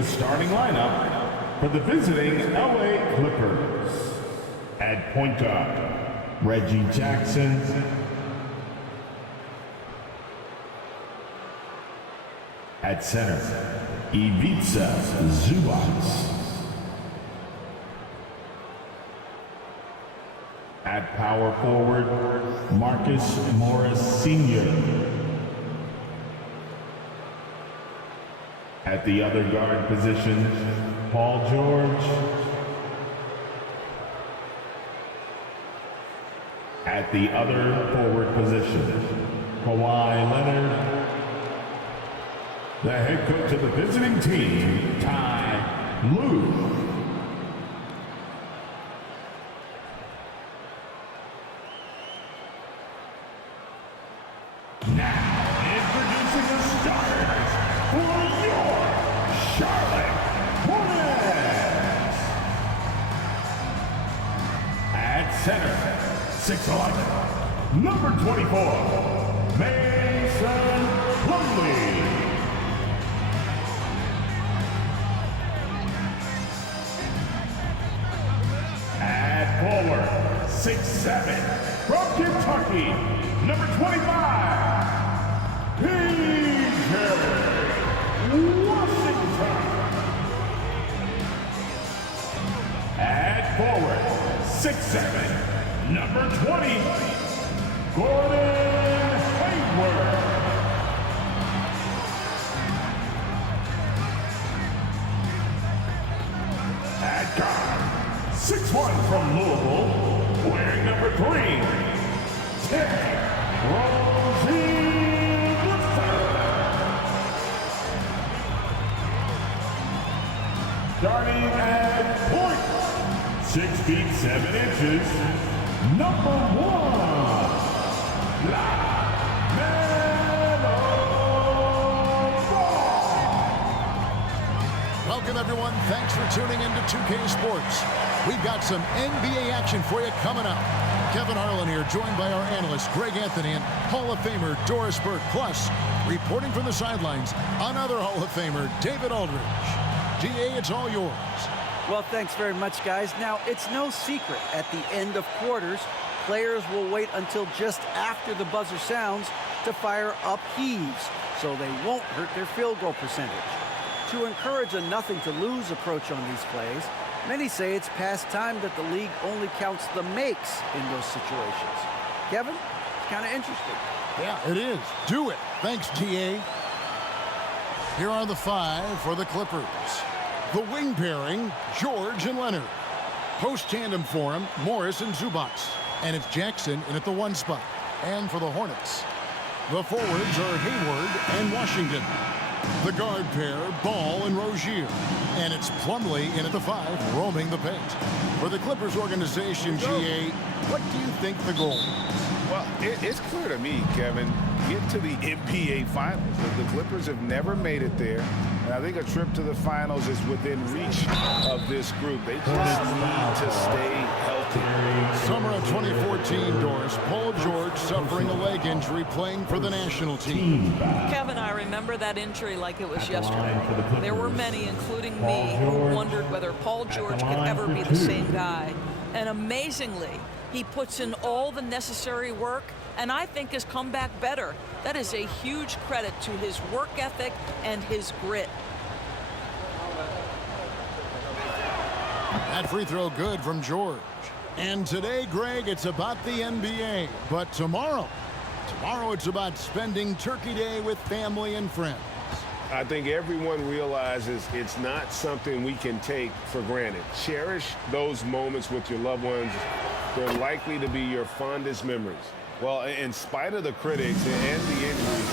the starting lineup for the visiting LA Clippers. At point guard, Reggie Jackson. At center, Ivica Zubac. At power forward, Marcus Morris Sr. At the other guard position, Paul George. At the other forward position, Kawhi Leonard. The head coach of the visiting team, Ty Lue. Now, introducing the starters for your Charlotte Hornets. At center, 6'11", number 24, Mason Plumlee. At forward, 6'7", from Kentucky, number 25, PJ Washington. At forward, 6'7", number 20, Gordon Hayward. At guard, 6'1", from Louisville, wearing number 3, Terry Rozier. Starting at point, 6 feet 7 inches, number 1, LaMelo Ball. Welcome, everyone. Thanks for tuning in to 2K Sports. We've got some NBA action for you coming up. Kevin Harlan here, joined by our analyst, Greg Anthony, and Hall of Famer Doris Burke. Plus, reporting from the sidelines, another Hall of Famer, David Aldridge. DA, it's all yours. Well, thanks very much, guys. Now, it's no secret at the end of quarters, players will wait until just after the buzzer sounds to fire up heaves, so they won't hurt their field goal percentage. To encourage a nothing-to-lose approach on these plays, many say it's past time that the league only counts the makes in those situations. Kevin, it's kind of interesting. Yeah, it is. Do it. Thanks, DA. Here are the 5 for the Clippers. The wing pairing, George and Leonard. Post-tandem for him, Morris and Zubac. And it's Jackson in at the 1 spot. And for the Hornets, the forwards are Hayward and Washington. The guard pair, Ball and Rozier. And it's Plumlee in at the 5, roaming the paint. For the Clippers organization, GA, what do you think the goal is? Well, it's clear to me, Kevin, get to the NBA Finals. The Clippers have never made it there, and I think a trip to the Finals is within reach of this group. They just need to stay healthy. Summer of 2014, Doris, Paul George suffering a leg injury playing for the national team. Kevin, I remember that injury like it was yesterday. There were many, including me, who wondered whether Paul George could ever be the same guy. And amazingly, he puts in all the necessary work, and I think has come back better. That is a huge credit to his work ethic and his grit. That free throw good from George. And today, Greg, it's about the NBA. But tomorrow it's about spending Turkey Day with family and friends. I think everyone realizes it's not something we can take for granted. Cherish those moments with your loved ones. They're likely to be your fondest memories. Well, in spite of the critics and the injuries,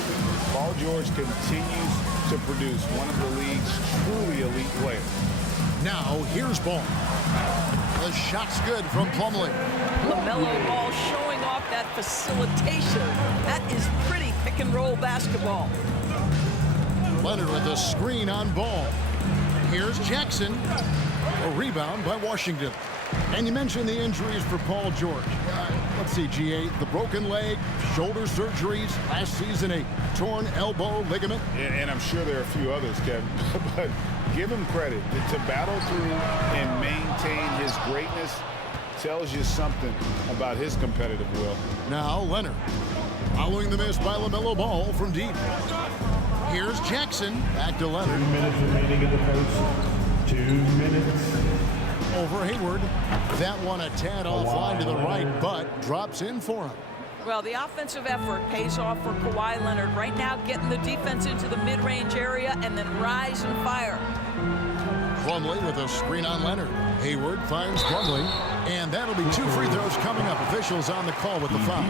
Paul George continues to produce one of the league's truly elite players. Now, here's Ball. The shot's good from Plumlee. LaMelo Ball showing off that facilitation. That is pretty pick-and-roll basketball. Leonard with a screen on Ball. Here's Jackson. A rebound by Washington. And you mentioned the injuries for Paul George. Let's see, GA, the broken leg, shoulder surgeries, last season a torn elbow ligament. And I'm sure there are a few others, Kevin, but give him credit. To battle through and maintain his greatness tells you something about his competitive will. Now Leonard, following the miss by LaMelo Ball from deep. Here's Jackson, back to Leonard. 2 minutes remaining in the first. 2 minutes. Over Hayward. That one a tad offline to the right, but drops in for him. Well, the offensive effort pays off for Kawhi Leonard. Right now, getting the defense into the mid-range area and then rise and fire. Plumlee with a screen on Leonard. Hayward finds Plumlee, and that'll be 2 free throws coming up. Officials on the call with the foul.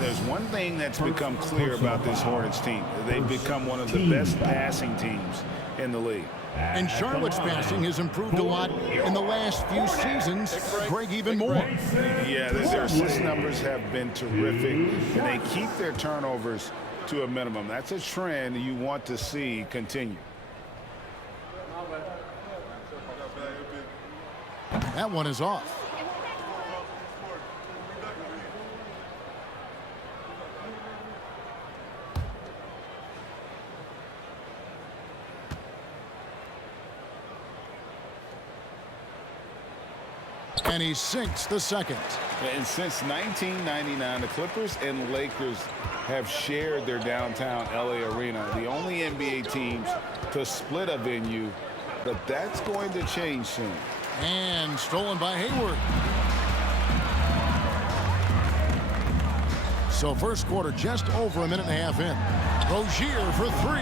There's one thing that's become clear about this Hornets team. They've become one of the best passing teams in the league. And Charlotte's passing has improved a lot in the last few seasons. Greg, even more. Yeah, their assist numbers have been terrific, and they keep their turnovers to a minimum. That's a trend you want to see continue. That one is off. And he sinks the second. And since 1999, the Clippers and Lakers have shared their downtown LA arena, the only NBA teams to split a venue, but that's going to change soon. And stolen by Hayward. So first quarter just over a minute and a half in. Rozier for 3.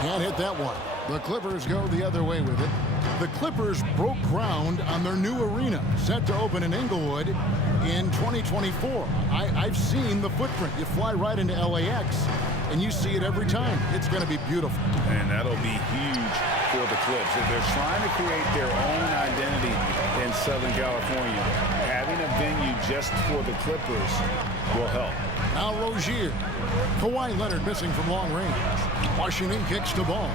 Can't hit that one. The Clippers go the other way with it. The Clippers broke ground on their new arena, set to open in Inglewood in 2024. I've seen the footprint. You fly right into LAX, and you see it every time. It's going to be beautiful. And that'll be huge for the Clips. If they're trying to create their own identity in Southern California, having a venue just for the Clippers will help. Now Rozier. Kawhi Leonard missing from long range. Washington kicks the ball.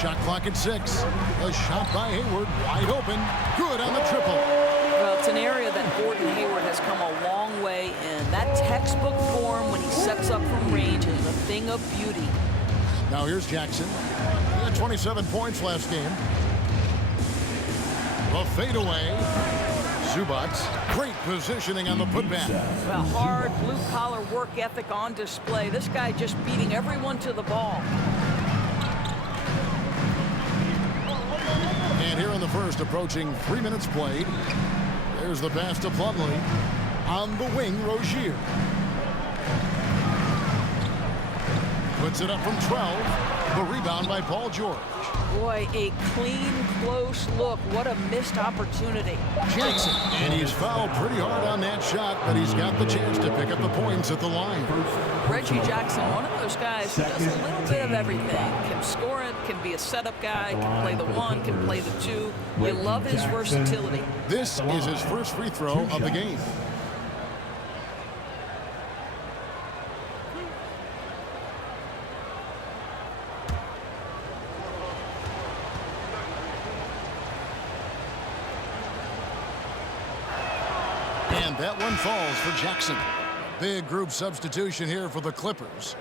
Shot clock at 6. A shot by Hayward, wide open. Good on the triple. Well, it's an area that Gordon Hayward has come a long way in. That textbook form when he sets up from range is a thing of beauty. Now here's Jackson. He had 27 points last game. The fadeaway. Zubats, great positioning on the putback. Well, hard blue-collar work ethic on display. This guy just beating everyone to the ball. And here in the first, approaching 3 minutes played. There's the pass to Plumlee. On the wing, Rozier. Puts it up from 12. The rebound by Paul George. Boy, a clean, close look. What a missed opportunity. Jackson. And he's fouled pretty hard on that shot, but he's got the chance to pick up the points at the line. Reggie Jackson, one of those guys who does a little bit of everything. Can score it, can be a setup guy, can play the 1, can play the 2. You love his versatility. This is his first free throw of the game. And that one falls for Jackson. Big group substitution here for the Clippers.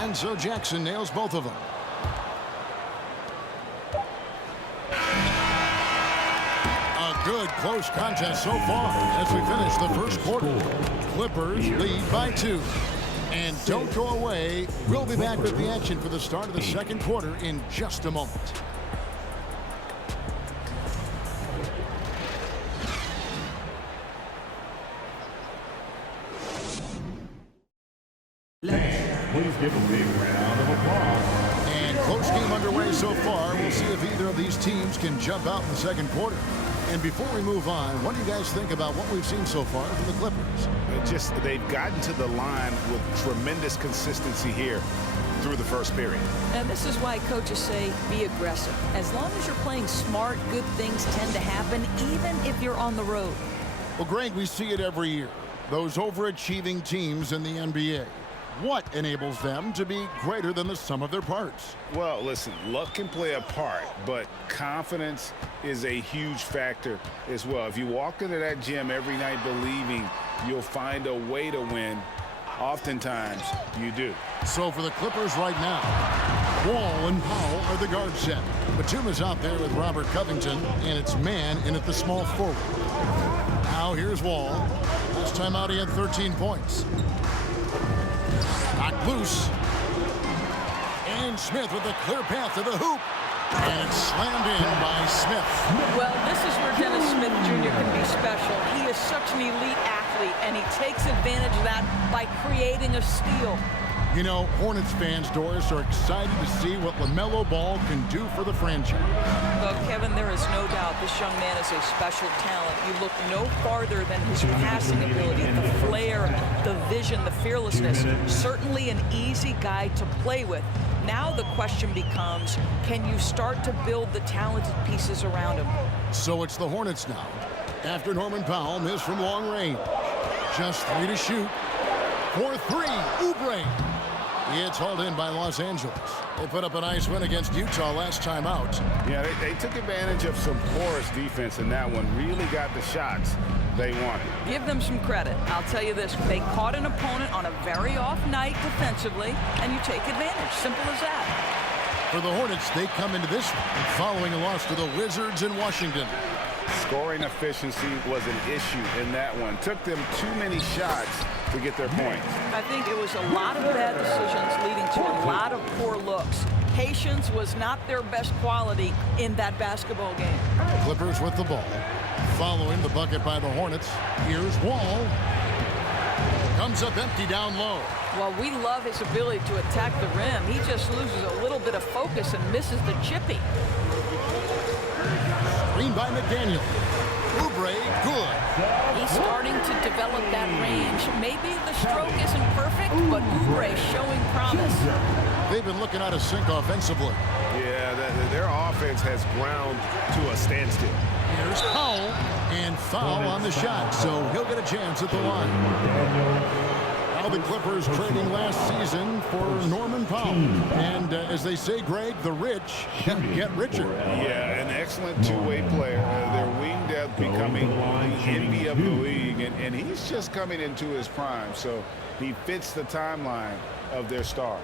And so Jackson nails both of them. Good close contest so far as we finish the first quarter. Clippers lead by 2. And don't go away. We'll be back with the action for the start of the second quarter in just a moment. Please give a big round of applause. And close game underway so far. We'll see if either of these teams can jump out in the second quarter. And before we move on, what do you guys think about what we've seen so far from the Clippers? They've gotten to the line with tremendous consistency here through the first period. And this is why coaches say be aggressive. As long as you're playing smart, good things tend to happen, even if you're on the road. Well, Greg, we see it every year. Those overachieving teams in the NBA. What enables them to be greater than the sum of their parts? Well, listen, luck can play a part, but confidence is a huge factor as well. If you walk into that gym every night believing you'll find a way to win, oftentimes you do. So for the Clippers right now, Wall and Powell are the guard set. Batum is out there with Robert Covington, and it's man in at the small forward. Now here's Wall. Last time out he had 13 points. Knocked loose. And Smith with a clear path to the hoop. And it's slammed in by Smith. Well, this is where Dennis Smith Jr. can be special. He is such an elite athlete, and he takes advantage of that by creating a steal. You know, Hornets fans, Doris, are excited to see what LaMelo Ball can do for the franchise. Look, Kevin, there is no doubt this young man is a special talent. You look no farther than his passing ability, the flair, the vision, the fearlessness. Certainly an easy guy to play with. Now the question becomes, can you start to build the talented pieces around him? So it's the Hornets now. After Norman Powell missed from long range. Just 3 to shoot. For 3, Oubre. It's hauled in by Los Angeles. They put up a nice win against Utah last time out. Yeah, they took advantage of some porous defense in that one. Really got the shots they wanted. Give them some credit. I'll tell you this, they caught an opponent on a very off night defensively, and you take advantage. Simple as that. For the Hornets, they come into this one following a loss to the Wizards in Washington. Scoring efficiency was an issue in that one. Took them too many shots to get their points. I think it was a lot of bad decisions leading to a lot of poor looks. Patience was not their best quality in that basketball game. Clippers with the ball. Following the bucket by the Hornets. Here's Wall. Comes up empty down low. Well, we love his ability to attack the rim. He just loses a little bit of focus and misses the chippy. Screen by McDaniel. Oubre, good. He's starting to develop that range. Maybe the stroke isn't perfect, but Oubre showing promise. They've been looking out of sync offensively. Yeah, their offense has ground to a standstill. Here's Powell, and foul on the shot, so he'll get a chance at the line. Now the Clippers trading last season for Norman Powell. And as they say, Greg, the rich get richer. Yeah, an excellent two-way player. Their wing depth becoming the envy of the league, and he's just coming into his prime, so he fits the timeline of their stars.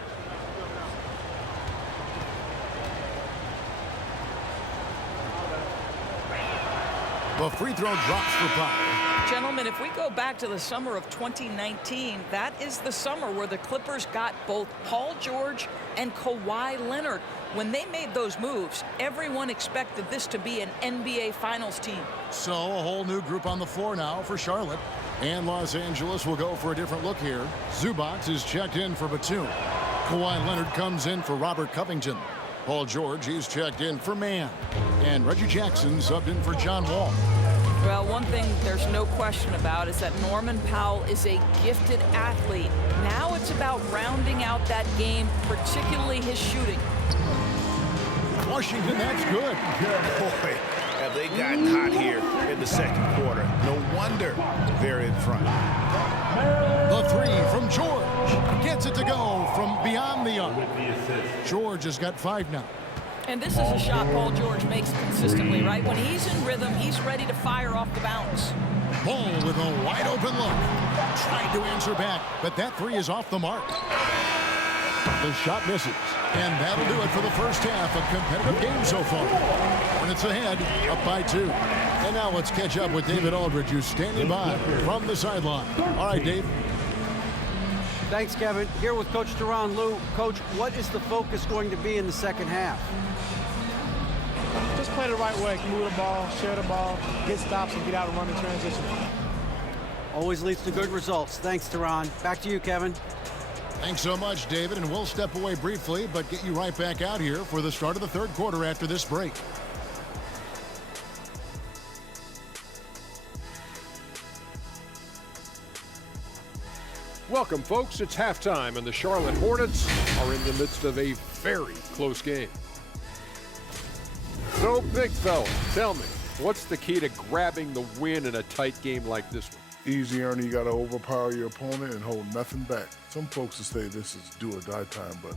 The free throw drops for Powell. Gentlemen, if we go back to the summer of 2019, that is the summer where the Clippers got both Paul George and Kawhi Leonard. When they made those moves, everyone expected this to be an NBA Finals team. So a whole new group on the floor now for Charlotte. And Los Angeles will go for a different look here. Zubac is checked in for Batum. Kawhi Leonard comes in for Robert Covington. Paul George, he's checked in for Mann. And Reggie Jackson subbed in for John Wall. Well, one thing there's no question about is that Norman Powell is a gifted athlete. Now it's about rounding out that game, particularly his shooting. Washington, that's good. Boy, have they gotten hot here in the second quarter. No wonder they're in front. The three from George. Gets it to go from beyond the arc. George has got 5 now. And this is a shot Paul George makes consistently, right? When he's in rhythm, he's ready to fire off the bounce. Ball with a wide open look. Tried to answer back, but that 3 is off the mark. The shot misses. And that'll do it for the first half. A competitive game so far. Hornets ahead, up by 2. And now let's catch up with David Aldridge, who's standing by from the sideline. All right, Dave. Thanks, Kevin. Here with Coach Teron Lue. Coach, what is the focus going to be in the second half? Just play the right way. Move the ball, share the ball, get stops, and get out and run in transition. Always leads to good results. Thanks, Teron. Back to you, Kevin. Thanks so much, David, and we'll step away briefly, but get you right back out here for the start of the third quarter after this break. Welcome, folks. It's halftime, and the Charlotte Hornets are in the midst of a very close game. So, big fella, tell me, what's the key to grabbing the win in a tight game like this one? Easy, Ernie. You got to overpower your opponent and hold nothing back. Some folks will say this is do or die time, but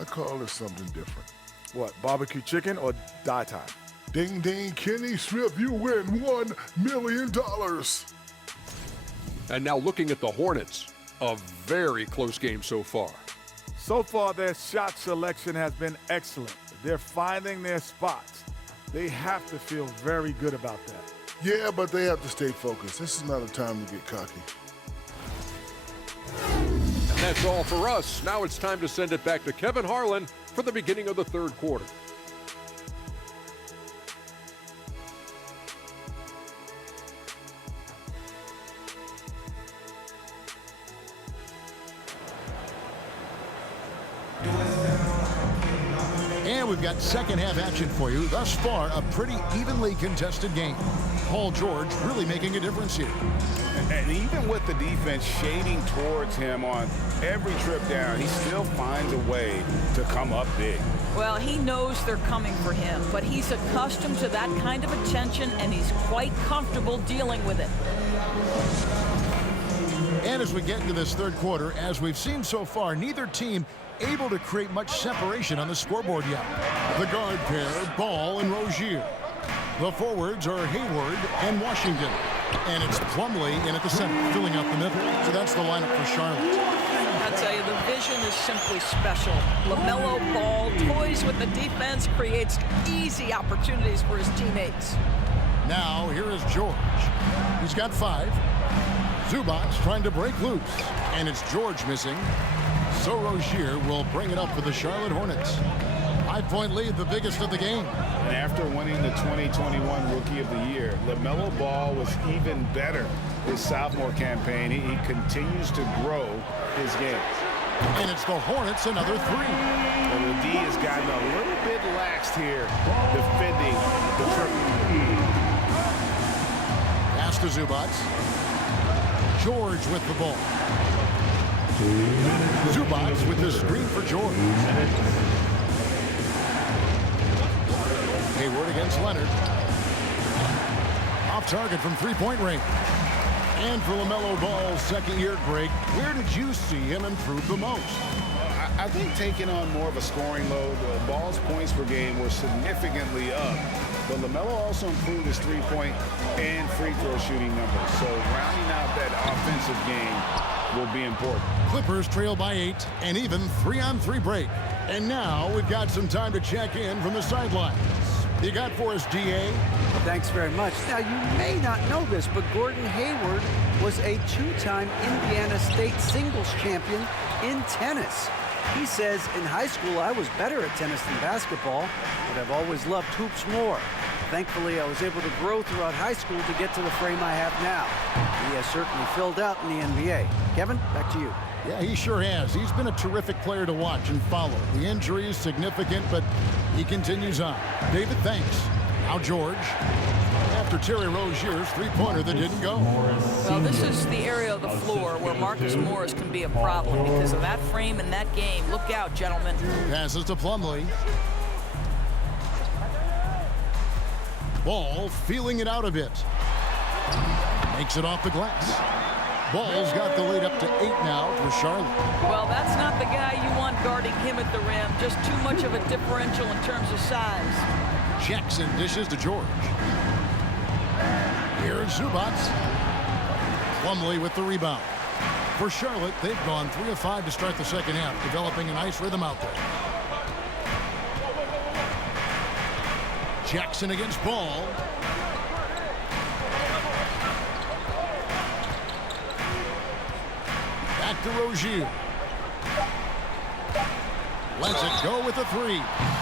I call this something different. What, barbecue chicken or die time? Ding, ding, Kenny Smith, you win $1 million. And now looking at the Hornets, a very close game so far. So far, their shot selection has been excellent. They're finding their spots. They have to feel very good about that. Yeah, but they have to stay focused. This is not a time to get cocky. And that's all for us. Now it's time to send it back to Kevin Harlan for the beginning of the third quarter. And we've got second half action for you. Thus far, a pretty evenly contested game. Paul George really making a difference here. And even with the defense shading towards him on every trip down, he still finds a way to come up big. Well, he knows they're coming for him, but he's accustomed to that kind of attention, and he's quite comfortable dealing with it. And as we get into this third quarter, as we've seen so far, neither team able to create much separation on the scoreboard yet. The guard pair, Ball and Rozier. The forwards are Hayward and Washington. And it's Plumlee in at the center, filling out the middle. So that's the lineup for Charlotte. I tell you, the vision is simply special. LaMelo Ball toys with the defense, creates easy opportunities for his teammates. Now, here is George. He's got 5. Zubac trying to break loose. And it's George missing. So Rozier will bring it up for the Charlotte Hornets. 5-point lead, the biggest of the game. And after winning the 2021 Rookie of the Year, LaMelo Ball was even better his sophomore campaign. He continues to grow his game. And it's the Hornets, another 3. And the D has gotten a little bit laxed here, defending the triple. Pass to Zubac. George with the ball. Zubac with the screen for George. Hayward against Leonard. Off target from three-point range. And for LaMelo Ball's second-year break, where did you see him improve the most? I think taking on more of a scoring load, Ball's points per game were significantly up. But LaMelo also improved his three-point and free throw shooting numbers. So rounding out that offensive game will be important. Clippers trail by 8, and even 3-on-3 break. And now we've got some time to check in from the sidelines. You got for us, DA? Thanks very much. Now, you may not know this, but Gordon Hayward was a 2-time Indiana State singles champion in tennis. He says, in high school, I was better at tennis than basketball, but I've always loved hoops more. Thankfully, I was able to grow throughout high school to get to the frame I have now. He has certainly filled out in the NBA. Kevin, back to you. Yeah, he sure has. He's been a terrific player to watch and follow. The injury is significant, but he continues on. David, thanks. Now George. After Terry Rozier's three-pointer that didn't go. Well, this is the area of the floor where Marcus Morris can be a problem because of that frame in that game. Look out, gentlemen. Passes to Plumlee. Ball feeling it out a bit. Makes it off the glass. Ball's got the lead up to 8 now for Charlotte. Well, that's not the guy you want guarding him at the rim. Just too much of a differential in terms of size. Jackson dishes to George. Here's Zubac. Plumlee with the rebound. For Charlotte, they've gone 3 of 5 to start the second half, developing a nice rhythm out there. Jackson against Ball. Back to Rozier. Lets it go with the 3.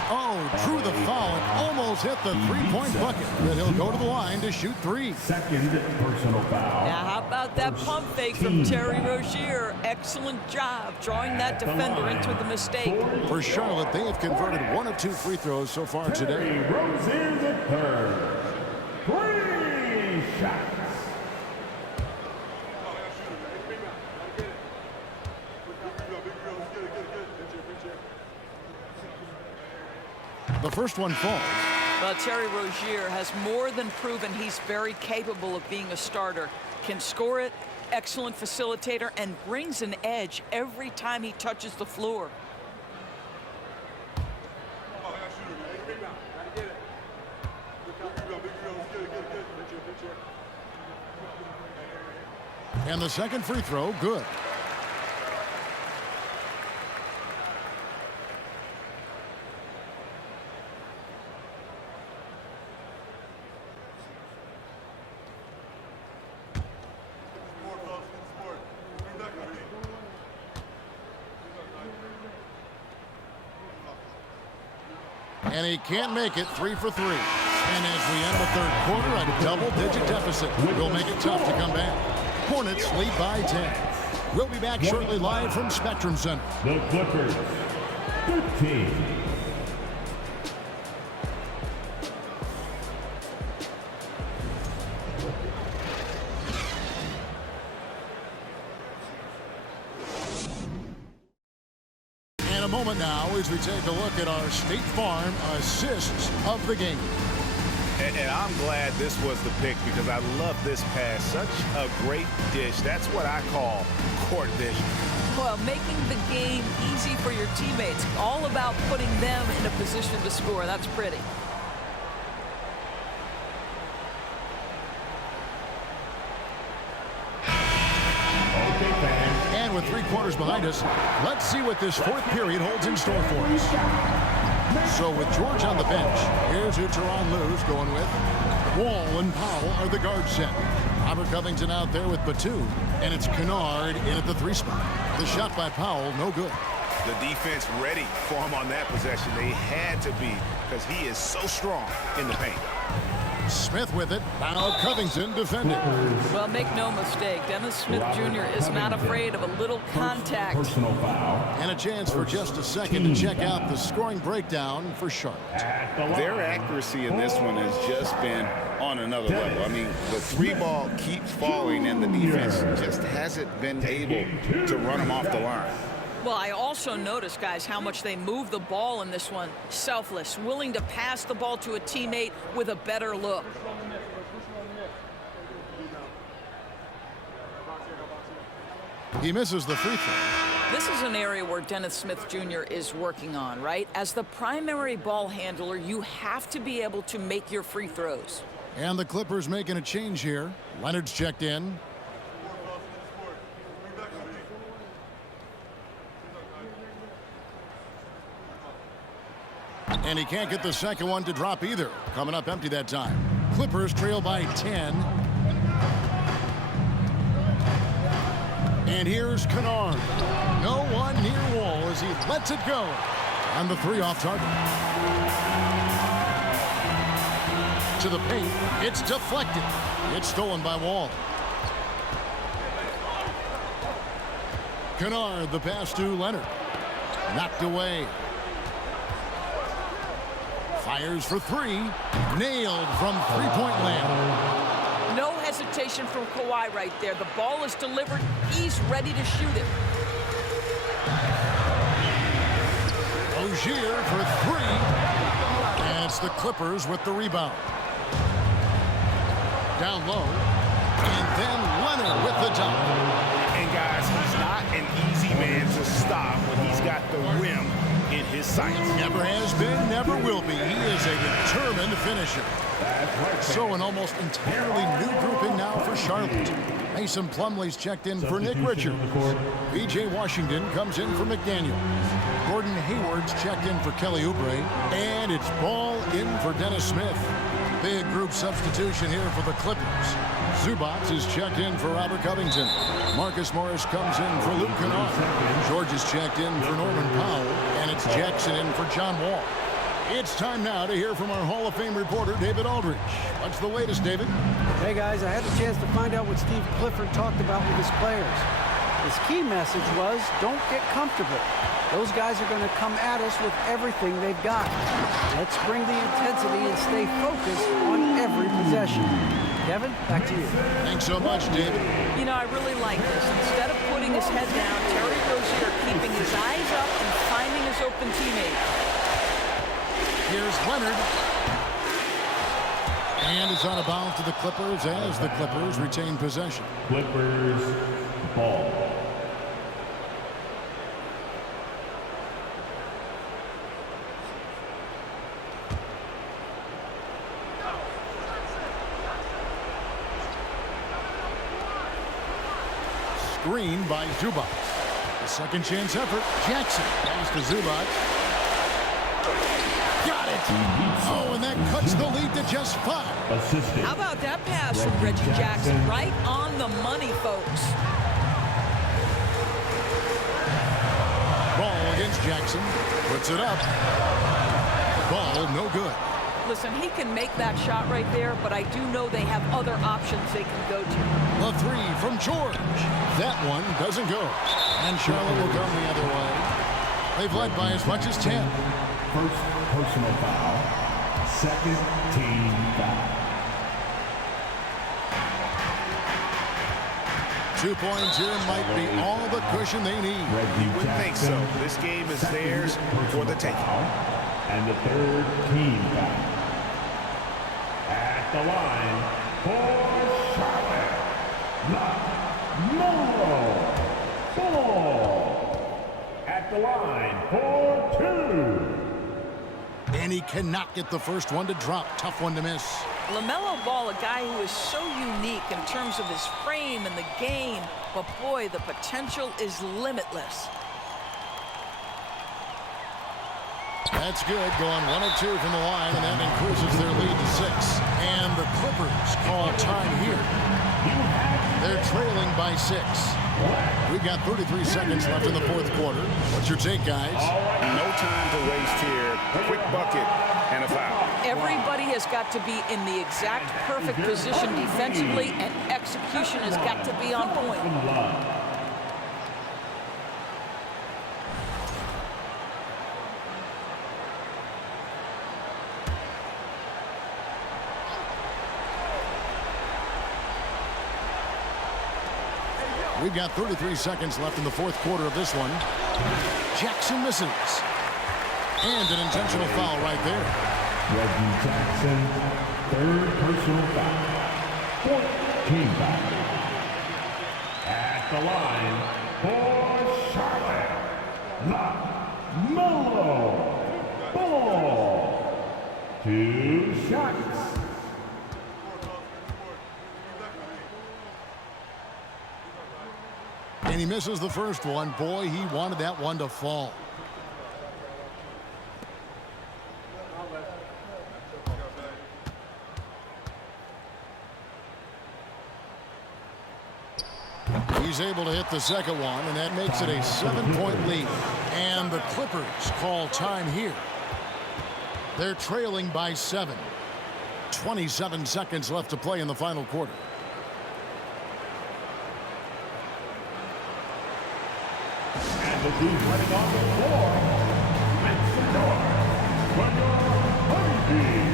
Oh, drew the foul and almost hit the three-point bucket. But he'll go to the line to shoot 3. Second personal foul. Now, how about that pump fake from Terry Rozier? Excellent job drawing that defender into the mistake. For Charlotte, they have converted 1 of 2 free throws so far today. Rozier the third. 3 shots. The first one falls. Terry Rozier has more than proven he's very capable of being a starter. Can score it, excellent facilitator, and brings an edge every time he touches the floor. And the second free throw, good. And he can't make it. 3 for 3. And as we end the third quarter, a double-digit deficit will make it tough to come back. Hornets lead by 10. We'll be back shortly live from Spectrum Center. The Clippers, 13. And a moment now as we take a look at our State Farm assists of the game. And I'm glad this was the pick because I love this pass. Such a great dish. That's what I call court vision. Well, making the game easy for your teammates. All about putting them in a position to score. That's pretty. And with 3 quarters behind us, let's see what this fourth period holds in store for us. So with George on the bench, here's who Tyronn Lue's going with. Wall and Powell are the guard set. Robert Covington out there with Batum, and it's Kennard in at the 3 spot. The shot by Powell, no good. The defense ready for him on that possession. They had to be because he is so strong in the paint. Smith with it. Now Covington defending. Well, make no mistake, Dennis Smith Jr. is not afraid of a little contact. Personal foul. And a chance for just a second to check out the scoring breakdown for Charlotte. Their accuracy in this one has just been on another level. I mean, the 3 ball keeps falling, and the defense just hasn't been able to run them off the line. Well, I also noticed, guys, how much they move the ball in this one. Selfless, willing to pass the ball to a teammate with a better look. He misses the free throw. This is an area where Dennis Smith Jr. is working on, right? As the primary ball handler, you have to be able to make your free throws. And the Clippers making a change here. Leonard's checked in. And he can't get the second one to drop either. Coming up empty that time. Clippers trail by 10. And here's Kennard. No one near Wall as he lets it go. And the 3 off target. To the paint. It's deflected. It's stolen by Wall. Kennard, the pass to Leonard. Knocked away. Fires for 3. Nailed from three-point land. No hesitation from Kawhi right there. The ball is delivered. He's ready to shoot it. Rozier for 3. And it's the Clippers with the rebound. Down low. And then Leonard with the dunk. And guys, he's not an easy man to stop when he's got the rim in his sights. Never has been, never will be. He is a determined finisher. So an almost entirely new grouping now for Charlotte. Mason Plumlee's checked in for Nick Richards. B.J. Washington comes in for McDaniel. Gordon Hayward's checked in for Kelly Oubre. And it's ball in for Dennis Smith. Big group substitution here for the Clippers. Zubac is checked in for Robert Covington. Marcus Morris comes in for Luke Kennard. George is checked in for Norman Powell. And it's Jackson in for John Wall. It's time now to hear from our Hall of Fame reporter, David Aldridge. What's the latest, David? Hey, guys, I had a chance to find out what Steve Clifford talked about with his players. His key message was, don't get comfortable. Those guys are going to come at us with everything they've got. Let's bring the intensity and stay focused on every possession. Kevin, back to you. Thanks so much, David. You know, I really like this. Instead of putting his head down, Terry Rozier keeping his eyes up and finding his open teammate. Here's Leonard. And it's out of bounds to the Clippers as the Clippers retain possession. Clippers ball. Screen by Zubac. The second chance effort. Jackson pass to Zubac. Got it. Oh, and that cuts the lead to just 5. Assisted. How about that pass from Reggie Jackson? Right on the money, folks. Ball against Jackson. Puts it up. Ball no good. Listen, he can make that shot right there, but I do know they have other options they can go to. The 3 from George. That one doesn't go. And Charlotte will come the other way. They've led by as much as 10. First personal foul. Second team foul. 2 points here might be all the cushion they need. You wouldn't think so. This game is theirs for the taking. And the third team foul. At the line for Charlotte, Lamelo Ball. At the line for 2. And he cannot get the first one to drop. Tough one to miss. LaMelo Ball, a guy who is so unique in terms of his frame and the game, but boy, the potential is limitless. That's good, going 1 of 2 from the line, and that increases their lead to 6. And the Clippers call time here. They're trailing by 6. We've got 33 seconds left in the fourth quarter. What's your take, guys? No time to waste here. Quick bucket and a foul. Everybody has got to be in the exact perfect position defensively, and execution has got to be on point. We've got 33 seconds left in the fourth quarter of this one. Jackson misses. And an intentional foul right there. Reggie Jackson, third personal foul. Fourth team foul. At the line for Charlotte, LaMelo Ball. 2 shots. And he misses the first one. Boy, he wanted that one to fall. He's able to hit the second one, and that makes it a 7-point lead. And the Clippers call time here. They're trailing by 7. 27 seconds left to play in the final quarter. And the dude running on the floor makes some noise for your home team.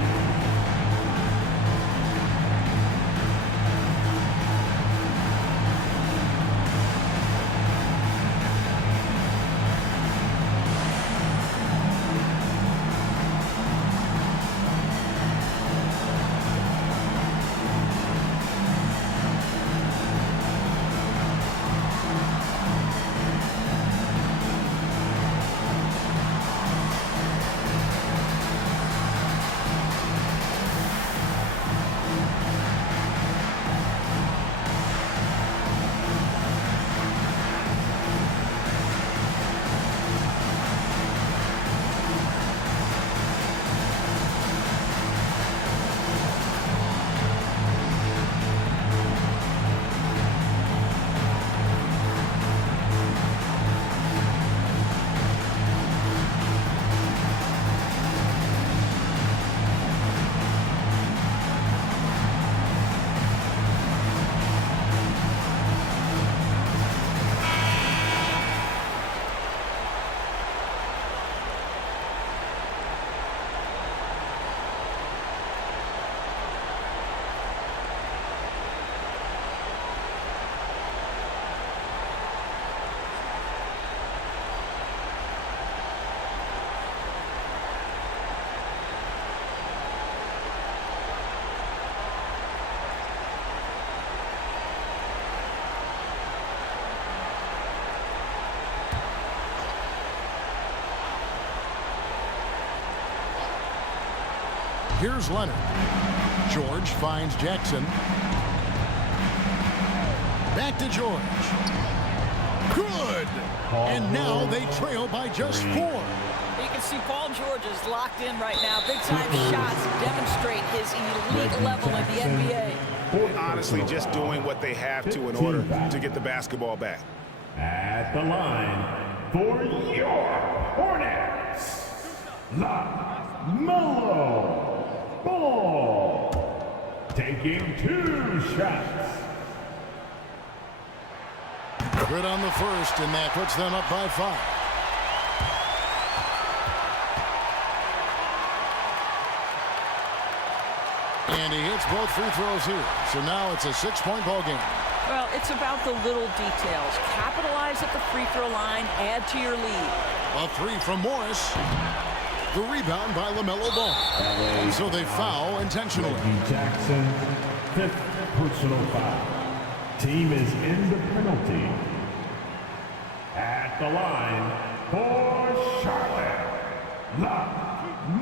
Here's Leonard. George finds Jackson. Back to George. Good! And now they trail by just 4. You can see Paul George is locked in right now. Big-time shots demonstrate his elite level in the NBA. Honestly, just doing what they have to in order to get the basketball back. At the line for your Hornets, LaMelo Ball, taking 2 shots. Good on the first, and that puts them up by 5. And he hits both free throws here. So now it's a 6-point ball game. Well, it's about the little details. Capitalize at the free throw line, add to your lead. A 3 from Morris. The rebound by LaMelo Ball. And so they foul intentionally. Reggie Jackson, 5th personal foul. Team is in the penalty. At the line for Charlotte,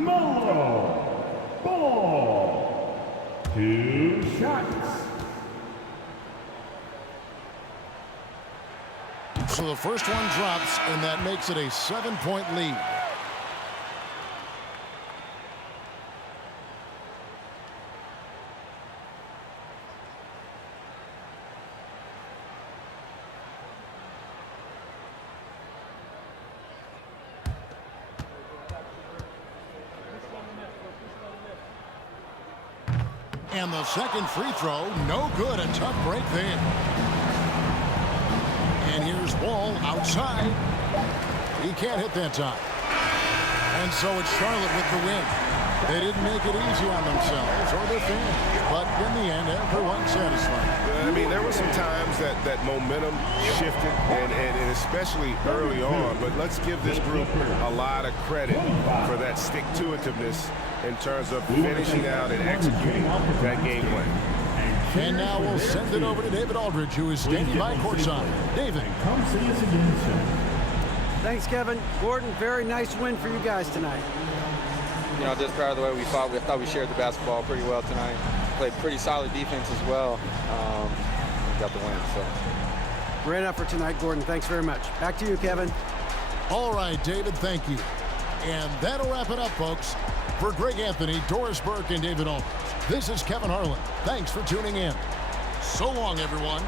LaMelo Ball, 2 shots. So the first one drops, and that makes it a 7-point lead. And the second free throw, no good. A tough break there. And here's Wall outside. He can't hit that time. And so it's Charlotte with the win. They didn't make it easy on themselves or their fans. But in the end, everyone's satisfied. I mean, there were some times that momentum shifted, and especially early on. But let's give this group a lot of credit for that stick-to-itiveness in terms of finishing out and executing that game plan. And now we'll send it over to David Aldridge, who is standing by courtside. David. Come see us again soon. Thanks, Kevin. Gordon, very nice win for you guys tonight. You know, just proud of the way we fought. We thought we shared the basketball pretty well tonight. Played pretty solid defense as well. We got the win. So. Great effort tonight, Gordon. Thanks very much. Back to you, Kevin. All right, David, thank you. And that'll wrap it up, folks. For Greg Anthony, Doris Burke, and David Aldridge, this is Kevin Harlan. Thanks for tuning in. So long, everyone.